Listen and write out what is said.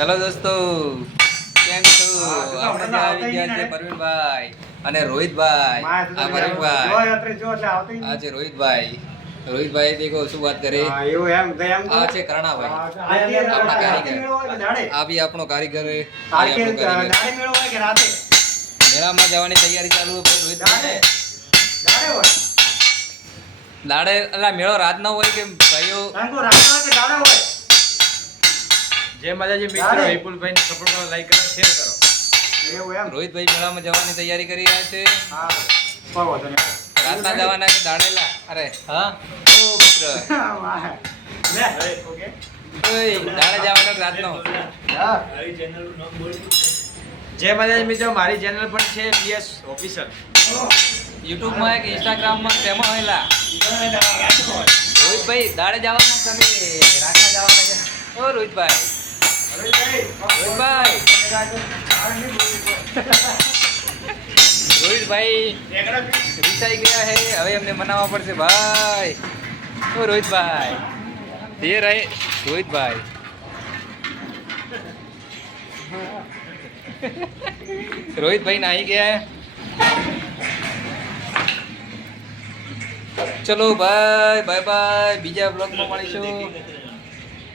Hello દોસ્તો કેમ છો? આપણે આવી ગયા છે પરવીનભાઈ અને રોહિતભાઈ. આ પરવીનભાઈ. આ છે રોહિતભાઈ. રોહિતભાઈ દેખો શું વાત કરે? આ છે કરણાભાઈ. આપણા કારીગર. આ બી આપણો કારીગર મેળામાં જવાની તૈયારી ચાલુ રોહિતભાઈ. દાડે? અલા મેળો રાતનો હોય કે ભાઈઓ? જય માતાજી મિત્રો વિપુલભાઈ ને સપોર્ટ કરો લાઈક કરો શેર કરો. રોહિતભાઈ મેળામાં જવાની તૈયારી કરી રહ્યા છે. હા. રાતના જવાના કે દાડેલા? અરે હા? ઓ મિત્ર. ઓય દાડે જવાનો કે જે જય માતાજી મિત્રો મારી ચેનલ પણ છે પીએસ ઓફિસર યુટ્યુબમાં એક ઇન્સ્ટાગ્રામમાં તેમાં હોયલા રોહિતભાઈ દાડે જવાના તમે રાતના જવાના છે? ઓ રોહિતભાઈ. રોહિતભાઈ રિસાઈ ગયા હે, હવે અમને મનાવવા પડશે. ભાઈ. ઓ રોહિતભાઈ. જે રહે. રોહિતભાઈ. રોહિતભાઈ નાહી ગયા ચલો ભાઈ બાય બાય બીજા બ્લોગમાં મળીશું.